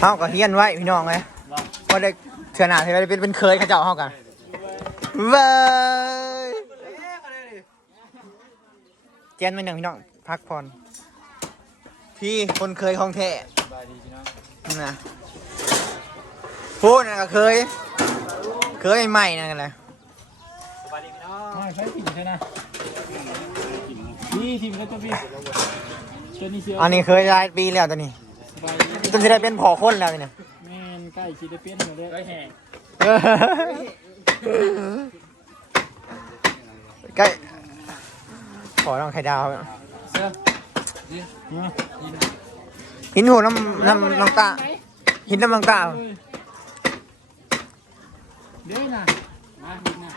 เฮาก็เฮียนไว้พี่น้องเลยก็ได้เถื่อหน้าที่ได้เป็นเป็นเคยเขาเจ้าเฮากันเว้ยเจนไปหนึ่งพี่น้องพักผ่อนพี่คนเคยของแท้สบายดีพี่น้องนั่นนะพูดนะก็เคย เคยใหม่ๆนั่นกันเลยสบายดีพี่น้องใช้ถิ่นใช่ไหมนี่ถิ่นแล้วตัวพี่ตัวนี้เชียวอันนี้เคยหลายปีแล้วตอนนี้สบายดี จนจะได้เป็นผอคนแล้วนี่นะแม่นใกล้ชีได้เป็นหมดเลยไอ้แห่ใกล้ขอลองไข่ดาวครับเสื้อนี่มาหินหูน้ำน้ำน้ำตาหินน้ำน้ำตาเดี๋ยวนะมาดินะ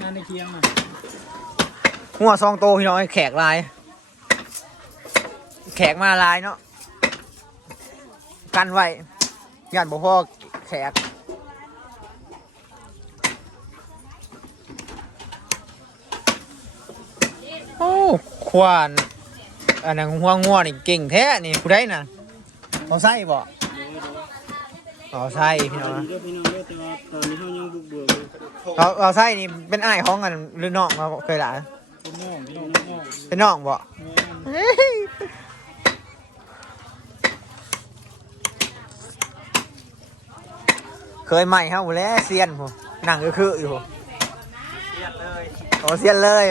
นาในเคียงนะหัวซองโตพี่น้องไอ้แขกลาย แขกมาลายเนาะ กันไว้ญาติบ่พ่อแขกโอ้ควานอันนั้นหัวงัวนี่เก่งแท้นี่ผู้ใดน่ะเอาไส้บ่เอาไส้พี่น้องเดี๋ยวพี่น้องเดี๋ยวแต่ว่าตอนนี้เขายังบุกเบิกเลยเอาเอาไส้นี่เป็นอ้ายของกันหรือน้องเราเคยหลานเป็นน้องพี่น้องน้องเป็นน้องบ่ แม่น เคยใหม่ครับผมแล้วเซียนผมหนังก็คืออยู่ผมเสียเลยโอ้เซียนเลย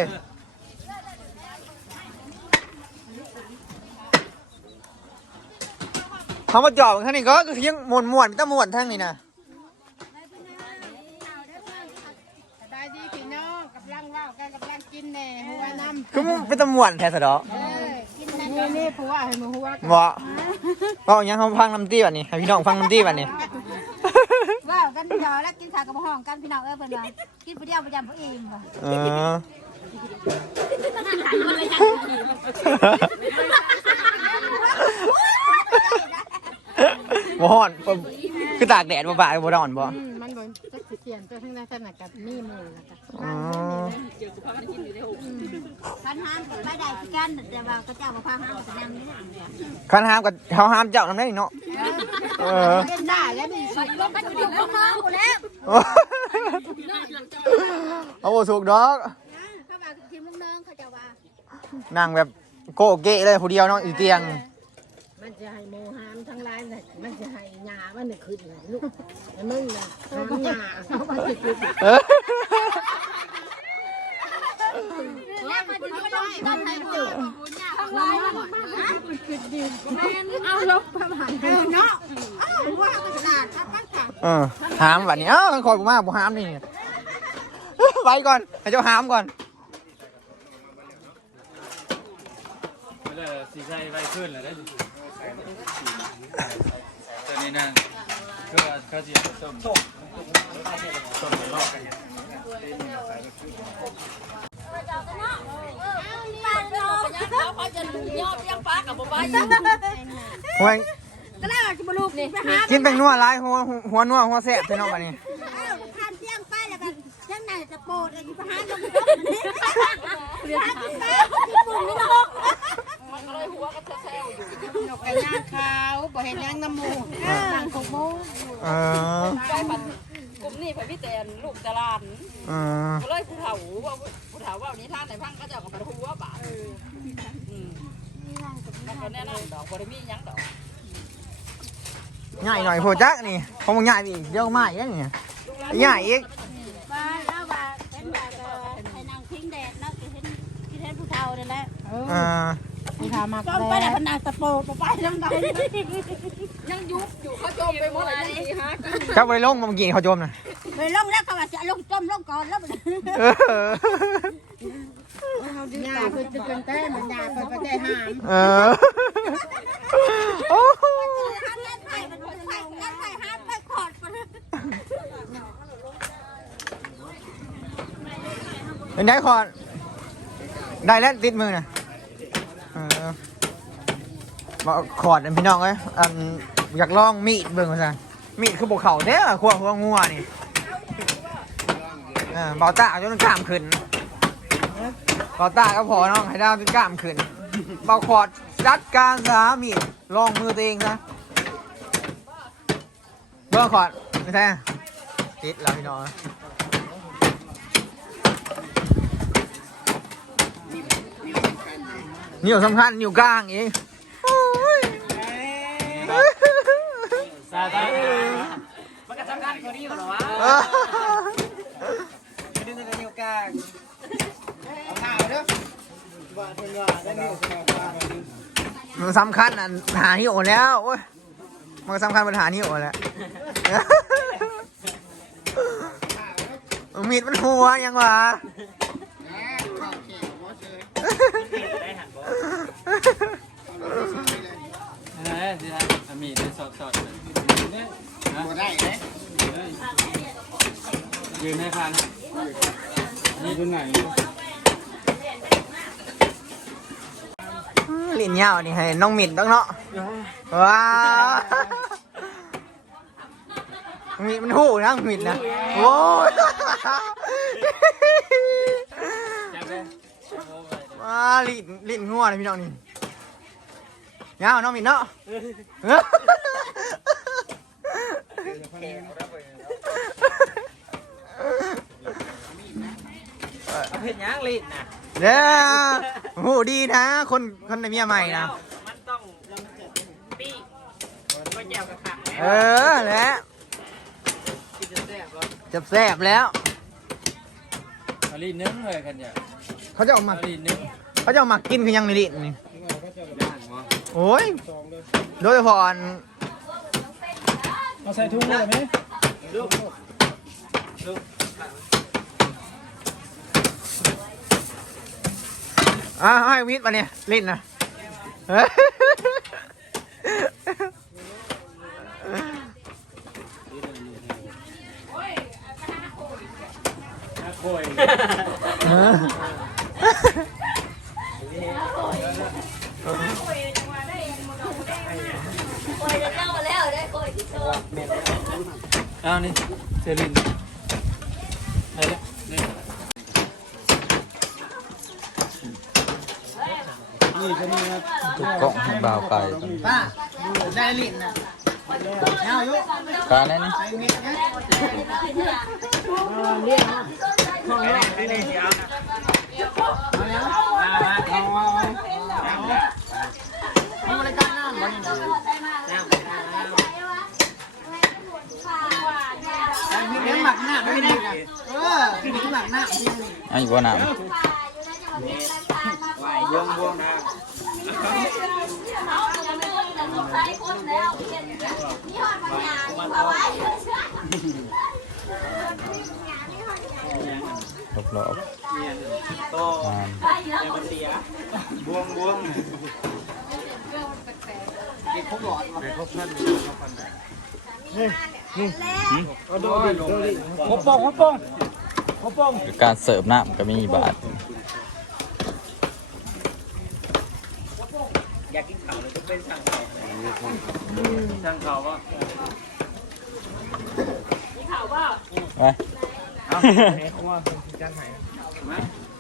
เขามาจอบท่างนี้ก็คือยังมวนมวนๆมีแตะมวนทั้งนี้นะสบายดีพี่น้องกำลังว่าวกันกำลังกินแหน่หัวน้ำคือมันเป็นแตะมวนแท้สะดอกเออกินนี่นี่ผัวให้มาหัวกันบ่บอกยังเขาฟังน้ำตี้แบบนี้ให้พี่น้องฟังน้ำตี้แบบนี้ว้าวกัน พี่น้องแล้วกินข้าวกับห้องกันพี่น้องเออเพิ่นว่ากินผู้เดียวประจำผู้เองบ่เออบ่ฮ้อนคือตากแดดบ่บ่ายบ่ร้อนบ่อืมมันบ่จะสิเปลี่ยนตัวทั้งนั้นขนาดกับนี่มือแล้วก็อ๋อคันห้ามไปได้คือกันแต่ว่าก็เจ้าบ่พาห้ามก็นั่งนี่คันห้ามกับเขาห้ามเจ้านำได้เนาะเออ เล่นได้แล้วนี่สิลงกันอยู่ข้างนอกแล้วเอาบ่ถูกดอกเขาว่าทีมลูกน้องเขาจะว่านั่งแบบโกเกะเลยผู้เดียวเนาะอยู่เตียง มันจะให้โมหามทั้งหลายน่ะมันจะให้หญ้ามันน่ะขึ้นน่ะลูกไอ้มึงน่ะหามหญ้าเขาว่าสิขึ้น เออแล้วมันจะไม่ได้กันให้ผู้ทั้งหลายมันเออเนาะเอาวว่าก็ขนาดครับมันค่ะเออหามบัดนี้เอ้าคอยบ่มาบ่หามนี่ไปก่อนให้เจ้าหามก่อนไม่ได้สีใสไว้ขึ้นเลยได้ตัวนี้นั่งคือเขาจะต้มต้มต้มรอบกันเนี่ย ห่วยก็ได้จะมาลูกนี่ไปหากินเป็นนัวหลายหัวหัวนัวหัวแซ่บเท่านั้นบัดนี้อ้าวทานเที่ยงไปแล้วกันเที่ยงไหนจะโปรดอยู่ไปหาลงนกนี่เรียนกินแป้งกินปุ่นนี่นกนกกระยางขาวบ่เห็นยังน้ำมูกนั่งกกมูเออใช่ปันกลุ่มนี้ไปพี่แตนลูกตลาดเออก็เลยผู้เฒ่าว่าผู้เฒ่าว่านี้ท่านในพังก็จะกับหัวป่าอื มันก็แน่นอนดอกบริมีหยังดอกง่ายหน่อยโพจักนี่ผมง่ายอีกเดี๋ยวมาอีกนี่ง่ายอีกมาแล้วว่าเห็นว่าก็ให้นางพิงแดดแล้วก็เห็นที่เห็นผู้เฒ่านั่นแหละเออเออมีทามาต้องไปแต่พนางตะโปดไปทางใด ยังยุบอยู่เขาโจมไปหมดเลยฮะเจ้าไปลงมาเมื่อกี้เขาโจมนะไปลงแล้วเขาว่าจะลงจมลงก่อนแล้วเออหญ้าเพิ่นจะเป็นแต้มันหญ้าเพิ่นก็ได้หามเออโอ้หันแล้วไผ่มันไผ่แล้วไผ่หันไปขอดไปเป็นได้คอนได้แล้วติดมือนะเออมาขอดอันพี่น้องเอ้ยอัน อยากลองมีดเบิ่งมาซะมีดคือบุกเข่าเด้อขวหัวงัวนี่เออเบาตาจนกล้ามขึ้นเบาตาก็พอน้องให้ดาวจนกล้ามขึ้นเบาขอดจัดการซะมีดลองมือตัวเองซะเบอร์ขอดไม่ใช่ติดแล้วพี่น้องนิ้วสำคัญนิ้วกลางเองโอ้ย ซาตามันก็สำ คัญกว่านี้เหรอวะเออนี่จะนิ้วกลางมันสำคัญอะหานิ้วแล้วโอ้ยมันก็สำคัญปัญหานิ้วแล้วมีดมันหัวยังวะเฮ้ยสิฮะมีได้สอดสอดเนี่ยได้เลย ยืนให้ฟังนี่ดูไหนลิ้นยาวนี่ให้น้องมิดต้องเนาะว้ามีดมันหูนะมิดนะโอ้ยจับเลยว้าลิ้นลิ้นงัวเลยพี่น้องนี่ยาวน้องมิดเนาะ เผ็ดย่างลิ้นนะเด้อหูดีนะ คนคนในเมียใหม่นะ มันต้องปีก็แยวกระขังเออแล้วกินจะแซ่บก็จับแสบแล้วเอาลิ้นนึงเลยกันเนี่ยเขาจะเออกมาเอาลิ้นนึงเขาจะเออกมากินคือยังในลิ้นนี่ย่างวะโอ้ยโดยเฉพาะอันเอาใส่ถุงเลยไหม อะให้วิทย์มาเนี่ยลิ้นนะเฮ้ยโอยเออเอานี่เซลินไปเลยนี่ นี่ก็นี่ครับทุกกล้องให้บ่าวไก่ป้าได้ลิ้นนะยาวอยู่การนั้นนี่มีเลี้ยงหมักหน้าด้วยนะเออมีเลี้ยงหมักหน้าไอ้บ่น้ยงบวงนะำรอบโต่อๆงานบวงบวงเอาโดนโดนครบปองครบปองครบปองการเสิร์ฟน้ำก็มีบาท อยากกินข่าวเลยก็เป็นช่างเขาว่า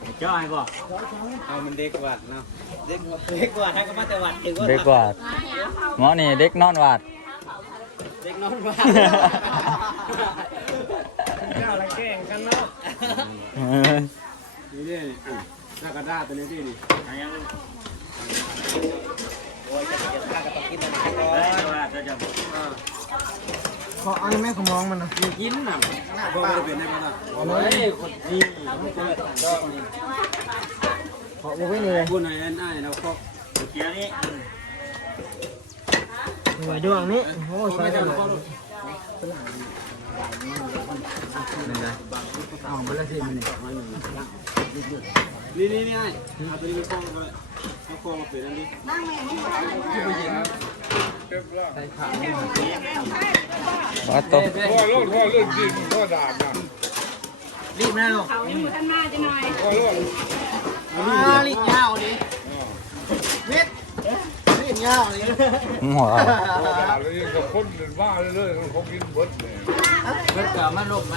ไปจ้าอยบ่เอามันเด็กวัดเนาะเด็กเด็กวัดให้ก็มาแต่วัดเด็กวัดเด็กวาดหมอนี่เด็กนอนวาดเด็กน้องวัดเออนี่นี่หน้ากระดาษตัวนี้ที่นี่ยังโอ้ยจะจะข้า ก็ต้องกินอะไรก่อนจะจะขอเอาแม่ของมองมันนะกินน่ะบ่ได้เป็นได้บ่ล่ะโอ้ยคนนี้ก็นี่ขอบอกไว้เลยผู้ไหนอันอ้ายเราก็เกียร์นี้หน่วยดวงนี้โอ้ยใส่ได้เลยเอาไปละสิมันนี่นี่นี่นี่ไอ้เอาตัวนี้มาคล้องเลย มาคล้องมาเปลี่ยนอันนี้ที่ไปยิงว่าตกพ่อโลดพ่อเรื่องจริงพ่อด่านะรีบนะลูกพ่อโลดอ่ารีบยาวดิมิดรีบยาวดิหัวด่าเลยกับคนเดินบ้าเรื่อยๆเขากินเบิดเลยเกิดกับมันลมไหม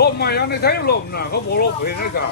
ลมมายังในไทยลมน่ะเขาบอกลมเห็นไหมจ๊ะ